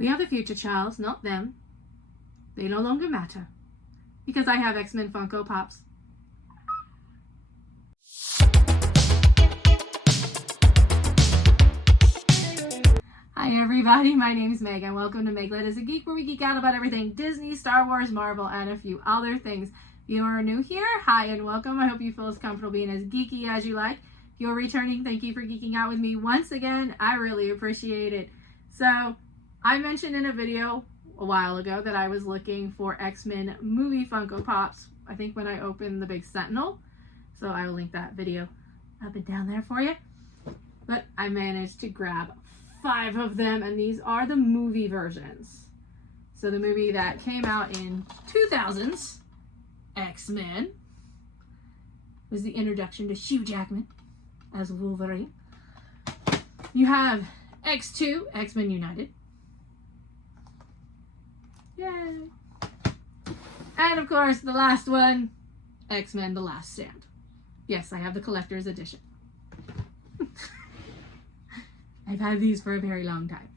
We are the future, Charles, not them. They no longer matter. Because I have X-Men Funko Pops. Hi everybody, my name is Meg and welcome to Meg Lit as a Geek, where we geek out about everything Disney, Star Wars, Marvel, and a few other things. If you are new here, hi and welcome. I hope you feel as comfortable being as geeky as you like. If you're returning, thank you for geeking out with me once again. I really appreciate it. So, I mentioned in a video a while ago that I was looking for X-Men movie Funko Pops, I think when I opened the big Sentinel. So I will link that video up and down there for you. But I managed to grab 5 of them, and these are the movie versions. So the movie that came out in 2000s, X-Men, was the introduction to Hugh Jackman as Wolverine. You have X2, X-Men United. Yay! And of course, the last one, X-Men The Last Stand. Yes, I have the collector's edition. I've had these for a very long time.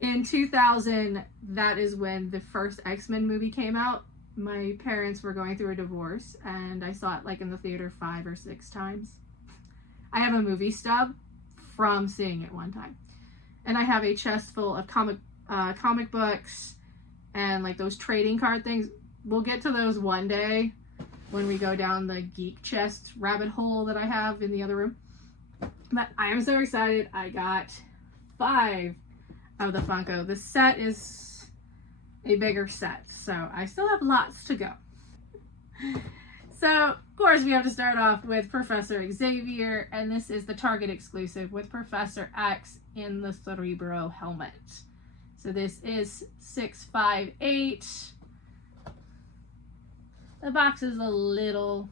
In 2000, that is when the first X-Men movie came out. My parents were going through a divorce, and I saw it like in the theater 5 or 6 times. I have a movie stub from seeing it one time. And I have a chest full of comic books and like those trading card things. We'll get to those one day when we go down the geek chest rabbit hole that I have in the other room. But I am so excited. I got 5 of the Funko. The set is a bigger set, so I still have lots to go. So, of course, we have to start off with Professor Xavier, and this is the Target exclusive with Professor X in the Cerebro helmet. So this is 658. The box is a little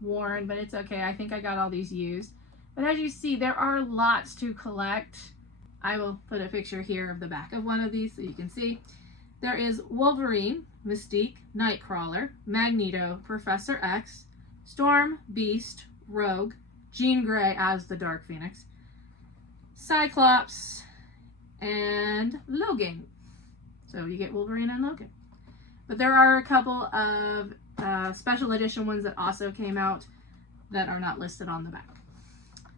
worn, but it's okay. I think I got all these used. But as you see, there are lots to collect. I will put a picture here of the back of one of these so you can see. There is Wolverine, Mystique, Nightcrawler, Magneto, Professor X, Storm, Beast, Rogue, Jean Grey as the Dark Phoenix, Cyclops, and Logan. So you get Wolverine and Logan. But there are a couple of special edition ones that also came out that are not listed on the back.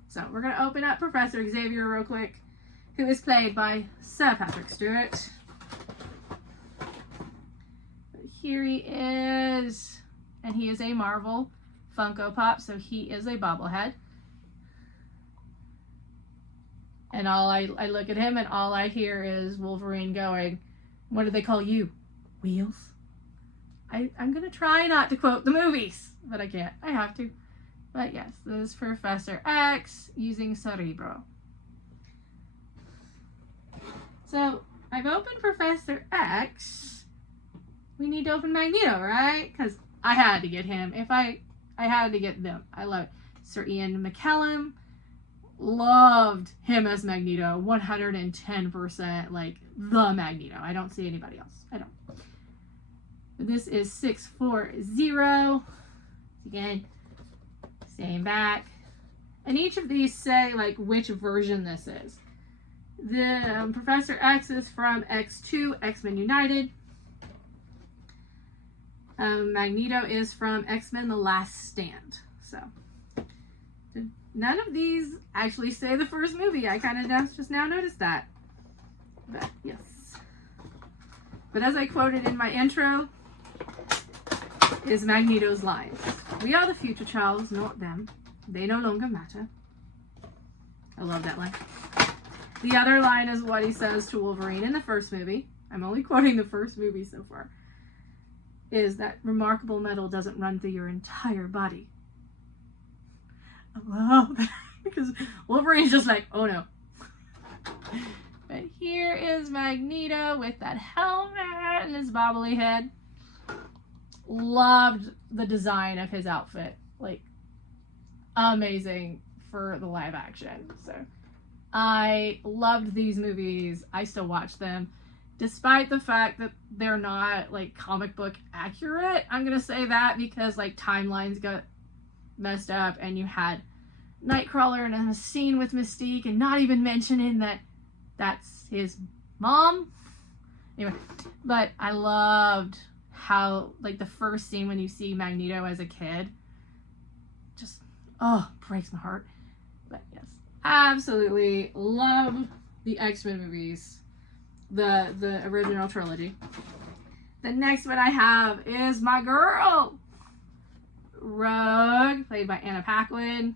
So we're going to open up Professor Xavier real quick, who is played by Sir Patrick Stewart. But here he is, and he is a Marvel Funko Pop, so he is a bobblehead. And I look at him and all I hear is Wolverine going, "What do they call you? Wheels?" I'm going to try not to quote the movies, but I can't. I have to. But yes, this is Professor X using Cerebro. So, I've opened Professor X. We need to open Magneto, right? Because I had to get him. I had to get them. I love it. Sir Ian McKellen. Loved him as Magneto. 110%. Like, the Magneto. I don't see anybody else. I don't. But this is 640. Again, same back. And each of these say, like, which version this is. The Professor X is from X2, X-Men United. Magneto is from X-Men The Last Stand. So, none of these actually say the first movie. I kind of just now noticed that. But, yes. But as I quoted in my intro, is Magneto's lines. "We are the future, Charles, not them. They no longer matter." I love that line. The other line is what he says to Wolverine in the first movie. I'm only quoting the first movie so far. Is that remarkable metal doesn't run through your entire body. I love that. Because Wolverine's just like, oh no. But here is Magneto with that helmet and his bobbly head. Loved the design of his outfit. Like, amazing for the live action. So, I loved these movies. I still watch them. Despite the fact that they're not, like, comic book accurate. I'm gonna say that because, like, timelines got messed up and you had Nightcrawler in a scene with Mystique and not even mentioning that that's his Mom? Anyway, but I loved how, like, the first scene when you see Magneto as a kid, just, oh, breaks my heart. But yes, absolutely love the X-Men movies, the original trilogy. The next one I have is my girl, Rogue, played by Anna Paquin.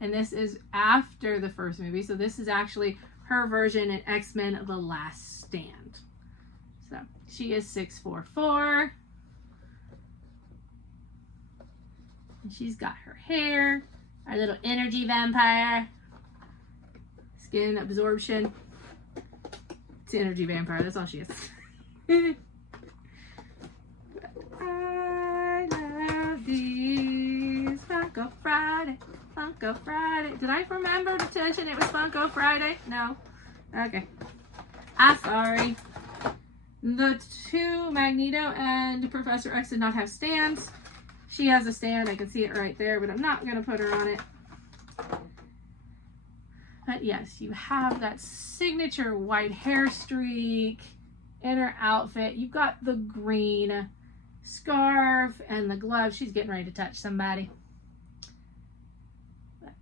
And this is after the first movie, so this is actually her version in X-Men The Last Stand. So she is 6'4". And she's got her hair, our little energy vampire, skin absorption. It's an energy vampire, that's all she is. I love these Funko Friday. Funko Friday. Did I remember to mention it was Funko Friday? No. Okay. I'm sorry. The two, Magneto and Professor X, did not have stands. She has a stand. I can see it right there, but I'm not going to put her on it. But yes, you have that signature white hair streak in her outfit. You've got the green scarf and the gloves. She's getting ready to touch somebody. But,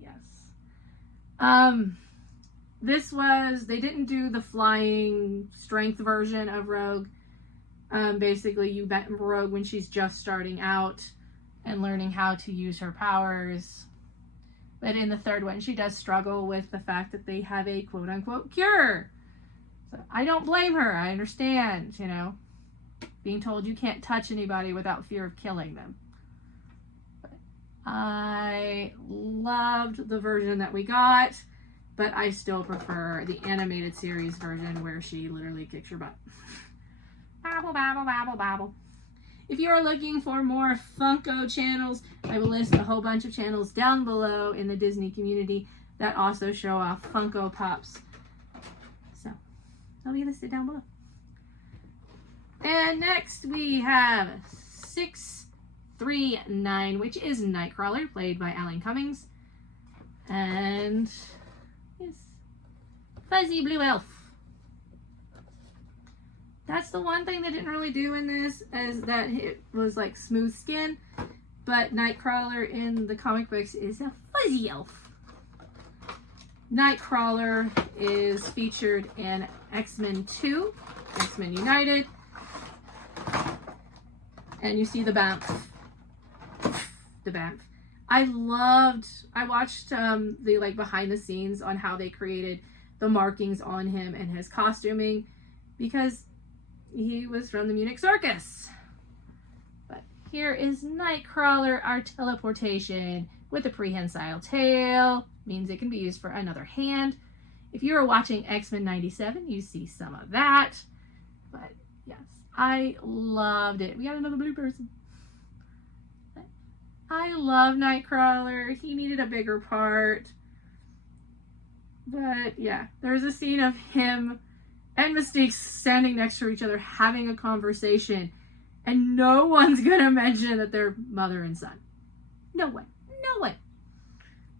yes. They didn't do the flying strength version of Rogue. Basically, you bet Rogue when she's just starting out and learning how to use her powers. But in the third one, she does struggle with the fact that they have a quote-unquote cure. So I don't blame her. I understand, you know, being told you can't touch anybody without fear of killing them. But I loved the version that we got, but I still prefer the animated series version where she literally kicks your butt. Babble, babble, babble, babble. If you are looking for more Funko channels, I will list a whole bunch of channels down below in the Disney community that also show off Funko Pops. So, they'll be listed down below. And next we have 639, which is Nightcrawler, played by Alan Cummings. And his fuzzy blue elf. That's the one thing they didn't really do in this, is that it was like smooth skin. But Nightcrawler in the comic books is a fuzzy elf. Nightcrawler is featured in X-Men 2, X-Men United. And you see the Bamf. The Bamf. I watched the like behind the scenes on how they created the markings on him and his costuming, because he was from the Munich Circus. But here is Nightcrawler, our teleportation with a prehensile tail. Means it can be used for another hand. If you are watching X-Men 97, you see some of that. But yes, I loved it. We got another blue person. But I love Nightcrawler. He needed a bigger part. But yeah, there's a scene of him and Mystique standing next to each other having a conversation, and no one's gonna mention that they're mother and son. No way. No way.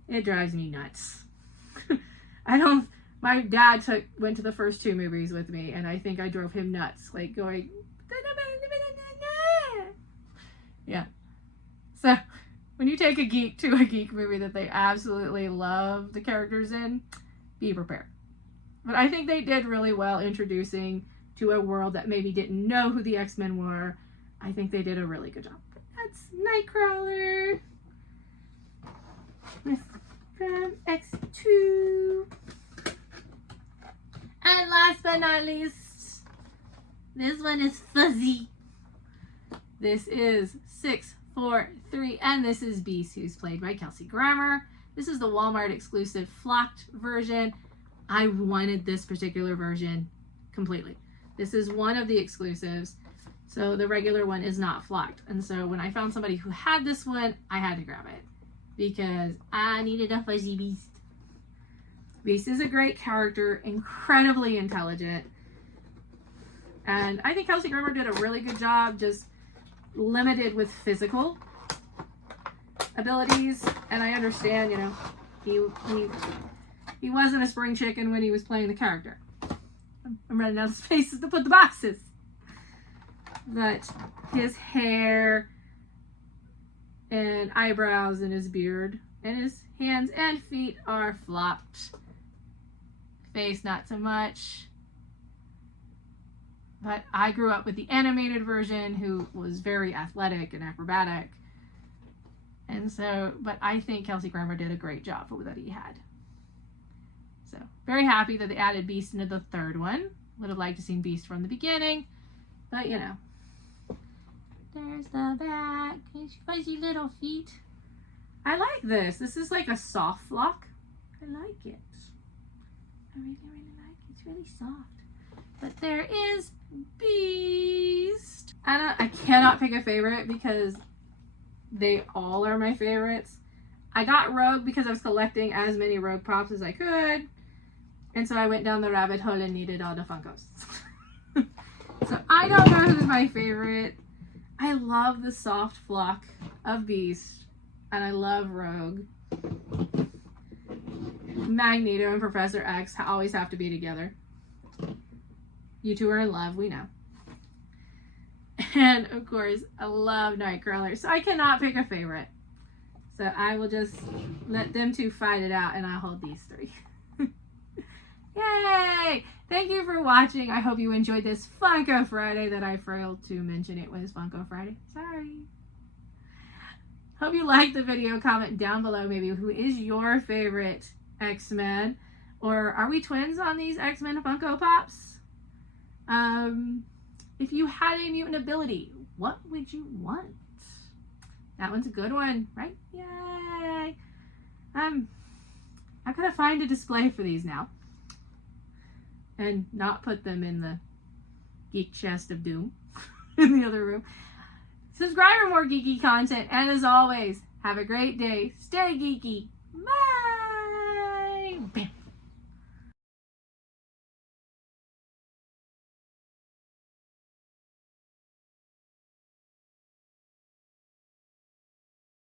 It drives me nuts. My dad went to the first two movies with me, and I think I drove him nuts, like going, yeah. So when you take a geek to a geek movie that they absolutely love the characters in, be prepared. But I think they did really well introducing to a world that maybe didn't know who the X-Men were. I think they did a really good job. That's Nightcrawler. From X2. And last but not least, this one is Fuzzy. This is 643, and this is Beast, who's played by Kelsey Grammer. This is the Walmart exclusive flocked version. I wanted this particular version completely. This is one of the exclusives, so the regular one is not flocked. And so when I found somebody who had this one, I had to grab it because I needed a fuzzy Beast. Beast is a great character, incredibly intelligent, and I think Kelsey Grammer did a really good job, just limited with physical abilities. And I understand, you know, he wasn't a spring chicken when he was playing the character. I'm running out of spaces to put the boxes. But his hair and eyebrows and his beard and his hands and feet are flopped. Face not so much. But I grew up with the animated version, who was very athletic and acrobatic. And so, but I think Kelsey Grammer did a great job for what he had. So, very happy that they added Beast into the third one. Would have liked to seen Beast from the beginning. But, you know. There's the back. His fuzzy little feet. I like this. This is like a soft flock. I like it. I really, really like it. It's really soft. But there is Beast. I cannot pick a favorite because they all are my favorites. I got Rogue because I was collecting as many Rogue Pops as I could. And so I went down the rabbit hole and needed all the Funkos. So I don't know who's my favorite. I love the soft flock of Beast. And I love Rogue. Magneto and Professor X always have to be together. You two are in love, we know. And of course, I love Nightcrawler. So I cannot pick a favorite. So I will just let them two fight it out and I'll hold these three. Yay! Thank you for watching. I hope you enjoyed this Funko Friday that I failed to mention it was Funko Friday. Sorry. Hope you liked the video. Comment down below maybe who is your favorite X-Men. Or are we twins on these X-Men Funko Pops? If you had a mutant ability, what would you want? That one's a good one, right? Yay! I'm gonna find a display for these now. And not put them in the Geek Chest of Doom in the other room. Subscribe for more geeky content. And as always, have a great day. Stay geeky.